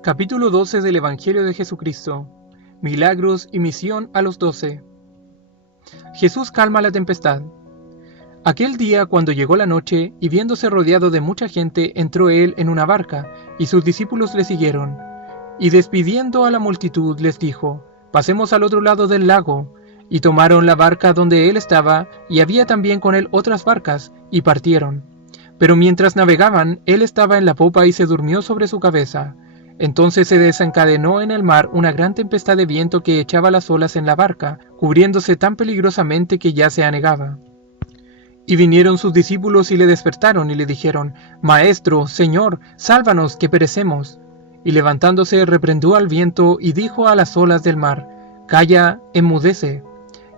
Capítulo 12 del Evangelio de Jesucristo. Milagros y misión a los 12. Jesús calma la tempestad. Aquel día, cuando llegó la noche, y viéndose rodeado de mucha gente, entró él en una barca, y sus discípulos le siguieron. Y despidiendo a la multitud, les dijo: Pasemos al otro lado del lago. Y tomaron la barca donde él estaba, y había también con él otras barcas, y partieron. Pero mientras navegaban, él estaba en la popa y se durmió sobre su cabeza. Entonces se desencadenó en el mar una gran tempestad de viento que echaba las olas en la barca, cubriéndose tan peligrosamente que ya se anegaba. Y vinieron sus discípulos y le despertaron y le dijeron: Maestro, Señor, sálvanos, que perecemos. Y levantándose reprendió al viento y dijo a las olas del mar: Calla, enmudece.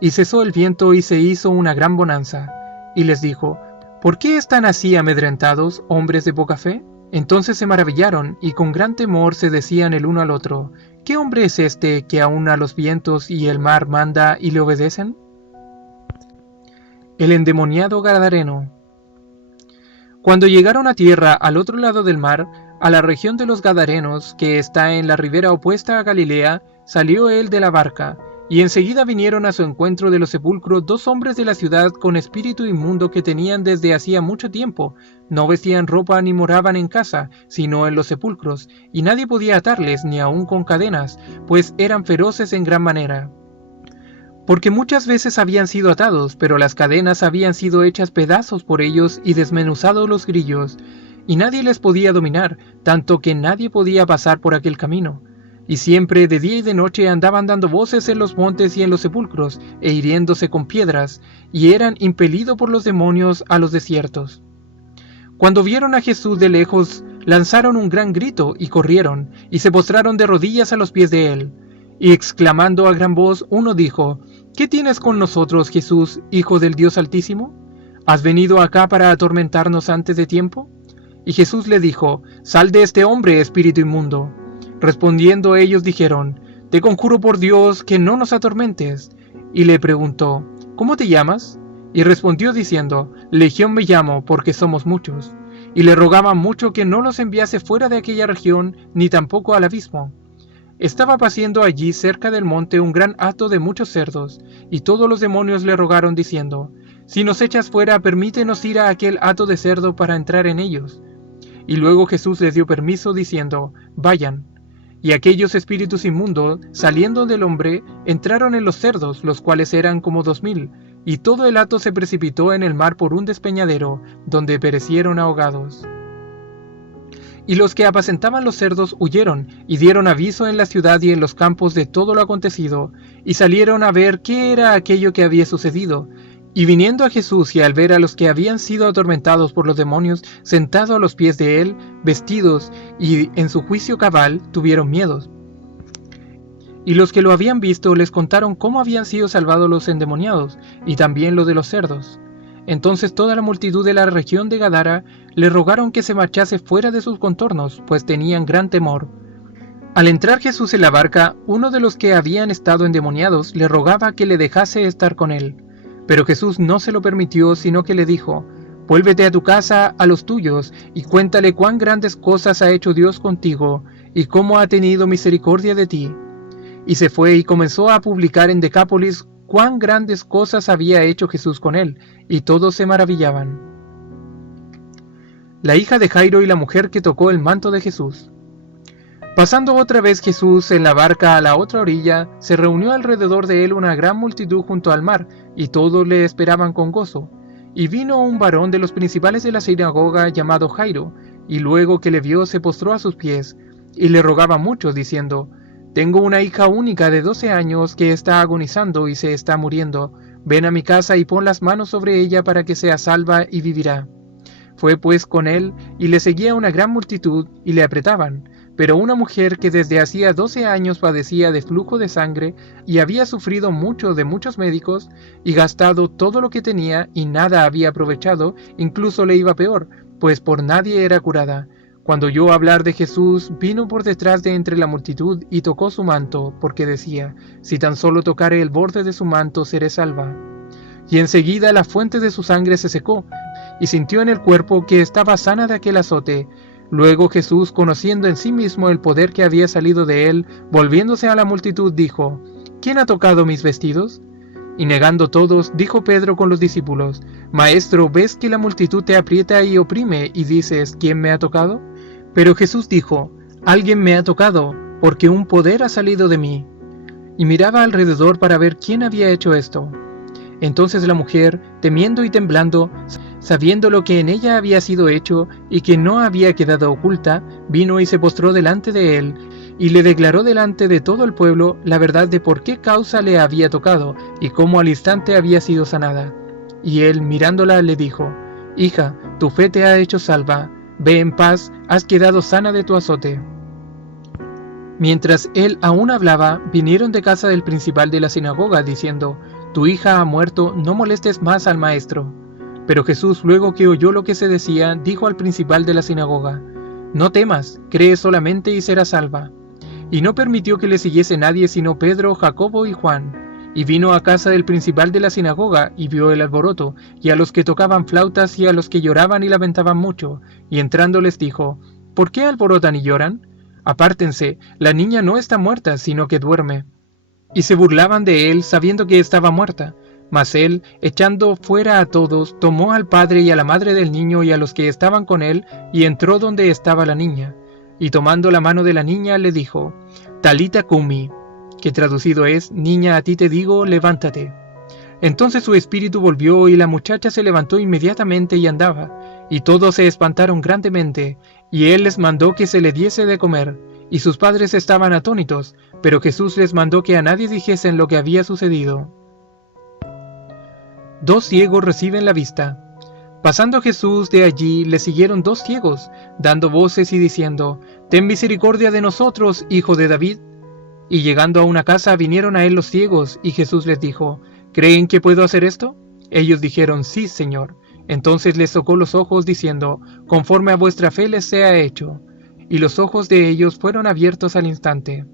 Y cesó el viento y se hizo una gran bonanza. Y les dijo: ¿Por qué están así amedrentados, hombres de poca fe? Entonces se maravillaron, y con gran temor se decían el uno al otro: ¿Qué hombre es este que aun a los vientos y el mar manda y le obedecen? El endemoniado Gadareno. Cuando llegaron a tierra al otro lado del mar, a la región de los Gadarenos, que está en la ribera opuesta a Galilea, salió él de la barca, y enseguida vinieron a su encuentro de los sepulcros 2 hombres de la ciudad con espíritu inmundo que tenían desde hacía mucho tiempo. No vestían ropa ni moraban en casa, sino en los sepulcros, y nadie podía atarles ni aun con cadenas, pues eran feroces en gran manera. Porque muchas veces habían sido atados, pero las cadenas habían sido hechas pedazos por ellos y desmenuzados los grillos, y nadie les podía dominar, tanto que nadie podía pasar por aquel camino. Y siempre de día y de noche andaban dando voces en los montes y en los sepulcros, e hiriéndose con piedras, y eran impelidos por los demonios a los desiertos. Cuando vieron a Jesús de lejos, lanzaron un gran grito, y corrieron, y se postraron de rodillas a los pies de él. Y exclamando a gran voz, uno dijo: ¿Qué tienes con nosotros, Jesús, Hijo del Dios Altísimo? ¿Has venido acá para atormentarnos antes de tiempo? Y Jesús le dijo: Sal de este hombre, espíritu inmundo. Respondiendo ellos dijeron: Te conjuro por Dios que no nos atormentes. Y le preguntó: ¿Cómo te llamas? Y respondió diciendo: Legión me llamo, porque somos muchos. Y le rogaban mucho que no los enviase fuera de aquella región, ni tampoco al abismo. Estaba paciendo allí cerca del monte un gran hato de muchos cerdos, y todos los demonios le rogaron diciendo: Si nos echas fuera, permítenos ir a aquel hato de cerdo para entrar en ellos. Y luego Jesús les dio permiso diciendo: Vayan. Y aquellos espíritus inmundos, saliendo del hombre, entraron en los cerdos, los cuales eran como 2000, y todo el hato se precipitó en el mar por un despeñadero, donde perecieron ahogados. Y los que apacentaban los cerdos huyeron, y dieron aviso en la ciudad y en los campos de todo lo acontecido, y salieron a ver qué era aquello que había sucedido. Y viniendo a Jesús y al ver a los que habían sido atormentados por los demonios, sentado a los pies de él, vestidos y en su juicio cabal, tuvieron miedo. Y los que lo habían visto les contaron cómo habían sido salvados los endemoniados, y también lo de los cerdos. Entonces toda la multitud de la región de Gadara le rogaron que se marchase fuera de sus contornos, pues tenían gran temor. Al entrar Jesús en la barca, uno de los que habían estado endemoniados le rogaba que le dejase estar con él. Pero Jesús no se lo permitió, sino que le dijo: Vuélvete a tu casa, a los tuyos, y cuéntale cuán grandes cosas ha hecho Dios contigo, y cómo ha tenido misericordia de ti. Y se fue y comenzó a publicar en Decápolis cuán grandes cosas había hecho Jesús con él, y todos se maravillaban. La hija de Jairo y la mujer que tocó el manto de Jesús. Pasando otra vez Jesús en la barca a la otra orilla, se reunió alrededor de él una gran multitud junto al mar, y todos le esperaban con gozo. Y vino un varón de los principales de la sinagoga llamado Jairo, y luego que le vio se postró a sus pies, y le rogaba mucho, diciendo: Tengo una hija única de 12 años que está agonizando y se está muriendo. Ven a mi casa y pon las manos sobre ella para que sea salva y vivirá. Fue pues con él, y le seguía una gran multitud, y le apretaban. Pero una mujer que desde hacía 12 años padecía de flujo de sangre, y había sufrido mucho de muchos médicos, y gastado todo lo que tenía, y nada había aprovechado, incluso le iba peor, pues por nadie era curada. Cuando oyó hablar de Jesús, vino por detrás de entre la multitud, y tocó su manto, porque decía: Si tan solo tocare el borde de su manto, seré salva. Y enseguida la fuente de su sangre se secó, y sintió en el cuerpo que estaba sana de aquel azote. Luego Jesús, conociendo en sí mismo el poder que había salido de él, volviéndose a la multitud, dijo: ¿Quién ha tocado mis vestidos? Y negando todos, dijo Pedro con los discípulos: Maestro, ¿ves que la multitud te aprieta y oprime, y dices: ¿Quién me ha tocado? Pero Jesús dijo: Alguien me ha tocado, porque un poder ha salido de mí. Y miraba alrededor para ver quién había hecho esto. Entonces la mujer, temiendo y temblando, sabiendo lo que en ella había sido hecho y que no había quedado oculta, vino y se postró delante de él, y le declaró delante de todo el pueblo la verdad de por qué causa le había tocado, y cómo al instante había sido sanada. Y él, mirándola, le dijo: Hija, tu fe te ha hecho salva, ve en paz, has quedado sana de tu azote. Mientras él aún hablaba, vinieron de casa del principal de la sinagoga, diciendo: Tu hija ha muerto, no molestes más al maestro. Pero Jesús, luego que oyó lo que se decía, dijo al principal de la sinagoga: No temas, cree solamente y serás salva. Y no permitió que le siguiese nadie sino Pedro, Jacobo y Juan. Y vino a casa del principal de la sinagoga, y vio el alboroto, y a los que tocaban flautas, y a los que lloraban y lamentaban mucho. Y entrando les dijo: ¿Por qué alborotan y lloran? Apártense, la niña no está muerta, sino que duerme. Y se burlaban de él, sabiendo que estaba muerta. Mas él, echando fuera a todos, tomó al padre y a la madre del niño y a los que estaban con él, y entró donde estaba la niña. Y tomando la mano de la niña, le dijo: Talita cumi, que traducido es: Niña, a ti te digo, levántate. Entonces su espíritu volvió, y la muchacha se levantó inmediatamente y andaba. Y todos se espantaron grandemente, y él les mandó que se le diese de comer. Y sus padres estaban atónitos, pero Jesús les mandó que a nadie dijesen lo que había sucedido. 2 ciegos reciben la vista. Pasando Jesús de allí, le siguieron 2 ciegos, dando voces y diciendo: Ten misericordia de nosotros, hijo de David. Y llegando a una casa, vinieron a él los ciegos, y Jesús les dijo: ¿Creen que puedo hacer esto? Ellos dijeron: Sí, Señor. Entonces les tocó los ojos, diciendo: Conforme a vuestra fe les sea hecho. Y los ojos de ellos fueron abiertos al instante.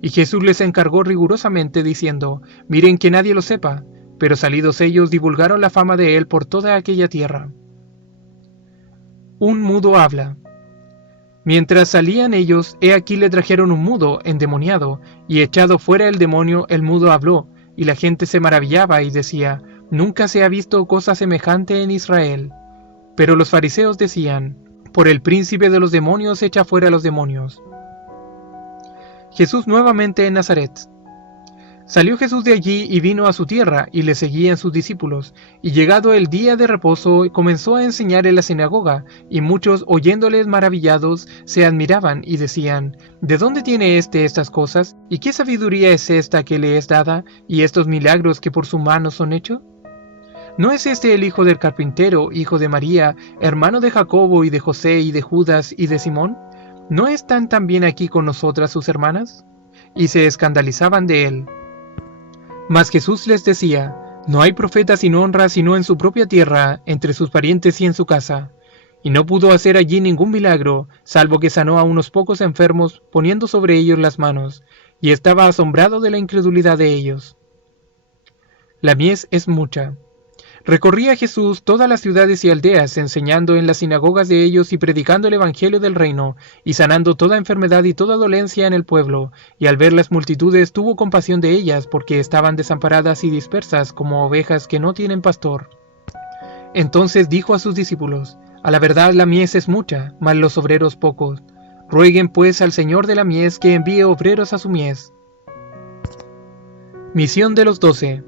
Y Jesús les encargó rigurosamente, diciendo: Miren que nadie lo sepa. Pero salidos ellos, divulgaron la fama de él por toda aquella tierra. Un mudo habla. Mientras salían ellos, he aquí le trajeron un mudo, endemoniado, y echado fuera el demonio, el mudo habló, y la gente se maravillaba y decía: Nunca se ha visto cosa semejante en Israel. Pero los fariseos decían: Por el príncipe de los demonios echa fuera los demonios. Jesús nuevamente en Nazaret. Salió Jesús de allí y vino a su tierra, y le seguían sus discípulos. Y llegado el día de reposo, comenzó a enseñar en la sinagoga, y muchos, oyéndoles maravillados, se admiraban y decían: ¿De dónde tiene estas cosas? ¿Y qué sabiduría es esta que le es dada, y estos milagros que por su mano son hechos? ¿No es este el hijo del carpintero, hijo de María, hermano de Jacobo y de José y de Judas y de Simón? ¿No están también aquí con nosotras sus hermanas? Y se escandalizaban de él. Mas Jesús les decía: No hay profeta sin honra sino en su propia tierra, entre sus parientes y en su casa. Y no pudo hacer allí ningún milagro, salvo que sanó a unos pocos enfermos, poniendo sobre ellos las manos, y estaba asombrado de la incredulidad de ellos. La mies es mucha. Recorría Jesús todas las ciudades y aldeas, enseñando en las sinagogas de ellos y predicando el evangelio del reino, y sanando toda enfermedad y toda dolencia en el pueblo. Y al ver las multitudes tuvo compasión de ellas, porque estaban desamparadas y dispersas como ovejas que no tienen pastor. Entonces dijo a sus discípulos: A la verdad la mies es mucha, mas los obreros pocos. Rueguen pues al Señor de la mies que envíe obreros a su mies. Misión de los 12.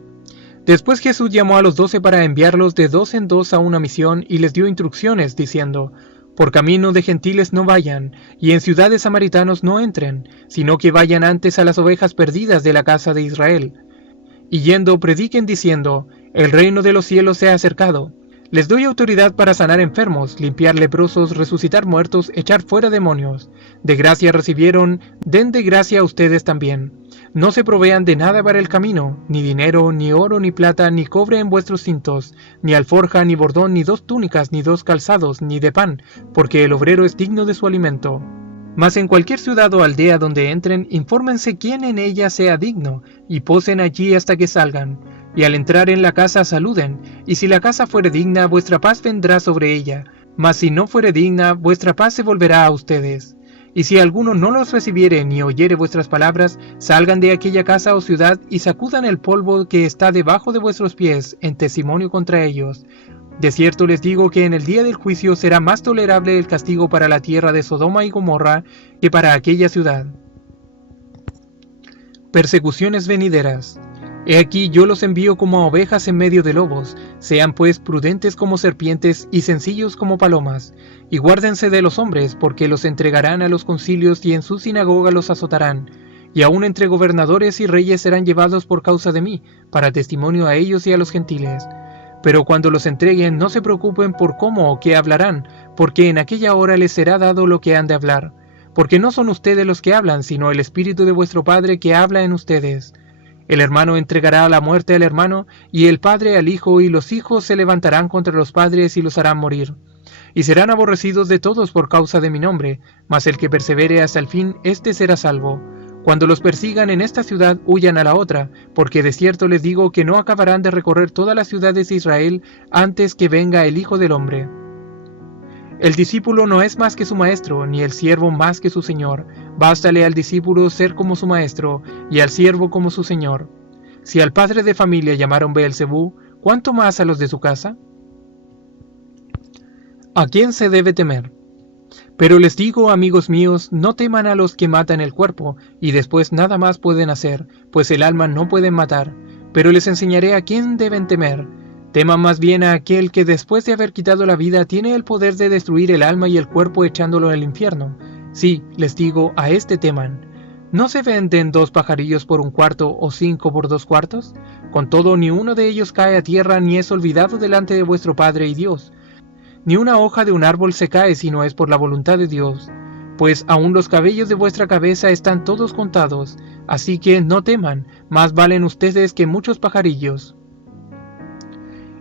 Después Jesús llamó a los 12 para enviarlos de 2 en 2 a una misión, y les dio instrucciones, diciendo: Por camino de gentiles no vayan, y en ciudades samaritanos no entren, sino que vayan antes a las ovejas perdidas de la casa de Israel. Y yendo prediquen diciendo: El reino de los cielos se ha acercado. Les doy autoridad para sanar enfermos, limpiar leprosos, resucitar muertos, echar fuera demonios. De gracia recibieron, den de gracia a ustedes también. No se provean de nada para el camino, ni dinero, ni oro, ni plata, ni cobre en vuestros cintos, ni alforja, ni bordón, ni 2 túnicas, ni 2 calzados, ni de pan, porque el obrero es digno de su alimento. Mas en cualquier ciudad o aldea donde entren, infórmense quién en ella sea digno, y posen allí hasta que salgan. Y al entrar en la casa saluden, y si la casa fuere digna, vuestra paz vendrá sobre ella, Mas si no fuere digna, vuestra paz se volverá a ustedes. Y si alguno no los recibiere ni oyere vuestras palabras, salgan de aquella casa o ciudad y sacudan el polvo que está debajo de vuestros pies en testimonio contra ellos. De cierto les digo que en el día del juicio será más tolerable el castigo para la tierra de Sodoma y Gomorra que para aquella ciudad. Persecuciones venideras. He aquí yo los envío como a ovejas en medio de lobos. Sean pues prudentes como serpientes y sencillos como palomas. Y guárdense de los hombres, porque los entregarán a los concilios y en su sinagoga los azotarán. Y aun entre gobernadores y reyes serán llevados por causa de mí, para testimonio a ellos y a los gentiles. Pero cuando los entreguen, no se preocupen por cómo o qué hablarán, porque en aquella hora les será dado lo que han de hablar. Porque no son ustedes los que hablan, sino el Espíritu de vuestro Padre que habla en ustedes. El hermano entregará a la muerte al hermano, y el padre al hijo, y los hijos se levantarán contra los padres y los harán morir. Y serán aborrecidos de todos por causa de mi nombre, mas el que persevere hasta el fin, éste será salvo. Cuando los persigan en esta ciudad, huyan a la otra, porque de cierto les digo que no acabarán de recorrer todas las ciudades de Israel antes que venga el Hijo del Hombre. El discípulo no es más que su maestro, ni el siervo más que su señor. Bástale al discípulo ser como su maestro, y al siervo como su señor. Si al padre de familia llamaron Beelzebú, ¿cuánto más a los de su casa? ¿A quién se debe temer? Pero les digo, amigos míos, no teman a los que matan el cuerpo, y después nada más pueden hacer, pues el alma no pueden matar. Pero les enseñaré a quién deben temer. Teman más bien a aquel que después de haber quitado la vida tiene el poder de destruir el alma y el cuerpo echándolo al infierno. Sí, les digo, a este teman. ¿No se venden 2 pajarillos por 1 cuarto o 5 por 2 cuartos? Con todo, ni uno de ellos cae a tierra ni es olvidado delante de vuestro Padre y Dios. Ni una hoja de un árbol se cae si no es por la voluntad de Dios. Pues aún los cabellos de vuestra cabeza están todos contados. Así que no teman, más valen ustedes que muchos pajarillos.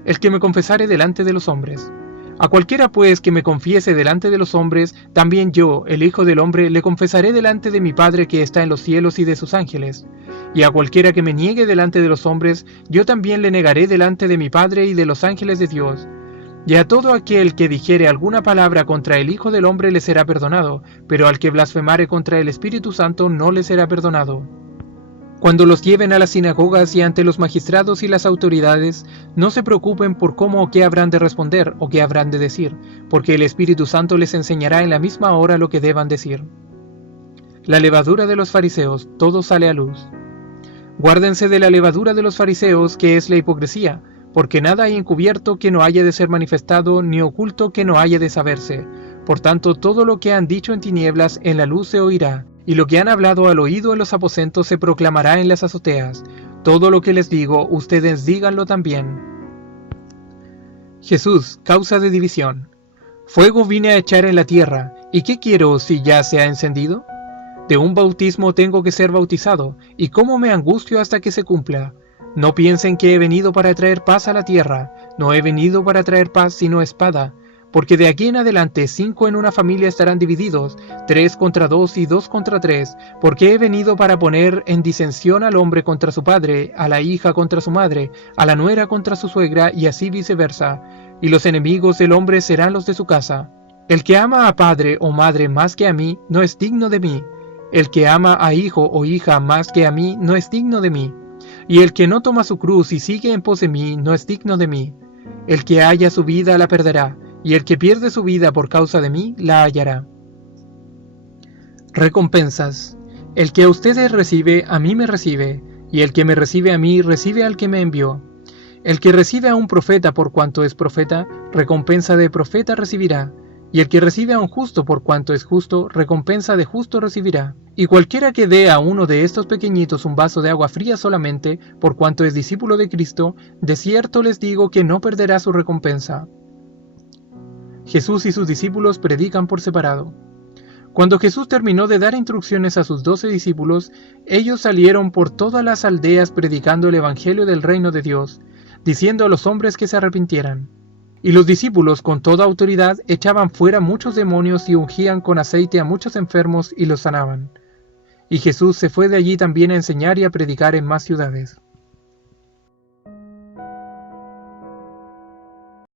El que me confesare delante de los hombres. A cualquiera pues que me confiese delante de los hombres, también yo, el Hijo del Hombre, le confesaré delante de mi Padre que está en los cielos y de sus ángeles. Y a cualquiera que me niegue delante de los hombres, yo también le negaré delante de mi Padre y de los ángeles de Dios. Y a todo aquel que dijere alguna palabra contra el Hijo del Hombre le será perdonado, pero al que blasfemare contra el Espíritu Santo no le será perdonado. Cuando los lleven a las sinagogas y ante los magistrados y las autoridades, no se preocupen por cómo o qué habrán de responder o qué habrán de decir, porque el Espíritu Santo les enseñará en la misma hora lo que deban decir. La levadura de los fariseos, todo sale a luz. Guárdense de la levadura de los fariseos, que es la hipocresía, porque nada hay encubierto que no haya de ser manifestado, ni oculto que no haya de saberse. Por tanto, todo lo que han dicho en tinieblas, en la luz se oirá, y lo que han hablado al oído en los aposentos se proclamará en las azoteas. Todo lo que les digo, ustedes díganlo también. Jesús, causa de división. Fuego vine a echar en la tierra, ¿y qué quiero si ya se ha encendido? De un bautismo tengo que ser bautizado, y cómo me angustio hasta que se cumpla. No piensen que he venido para traer paz a la tierra, no he venido para traer paz sino espada, porque de aquí en adelante 5 en una familia estarán divididos, 3 contra 2 y 2 contra 3, porque he venido para poner en disensión al hombre contra su padre, a la hija contra su madre, a la nuera contra su suegra y así viceversa, y los enemigos del hombre serán los de su casa. El que ama a padre o madre más que a mí, no es digno de mí. El que ama a hijo o hija más que a mí, no es digno de mí. Y el que no toma su cruz y sigue en pos de mí, no es digno de mí. El que haya su vida la perderá, y el que pierde su vida por causa de mí, la hallará. Recompensas. El que a ustedes recibe, a mí me recibe, y el que me recibe a mí, recibe al que me envió. El que recibe a un profeta por cuanto es profeta, recompensa de profeta recibirá, y el que recibe a un justo por cuanto es justo, recompensa de justo recibirá. Y cualquiera que dé a uno de estos pequeñitos un vaso de agua fría solamente, por cuanto es discípulo de Cristo, de cierto les digo que no perderá su recompensa. Jesús y sus discípulos predican por separado. Cuando Jesús terminó de dar instrucciones a sus 12 discípulos, ellos salieron por todas las aldeas predicando el evangelio del reino de Dios, diciendo a los hombres que se arrepintieran. Y los discípulos con toda autoridad echaban fuera muchos demonios y ungían con aceite a muchos enfermos y los sanaban. Y Jesús se fue de allí también a enseñar y a predicar en más ciudades.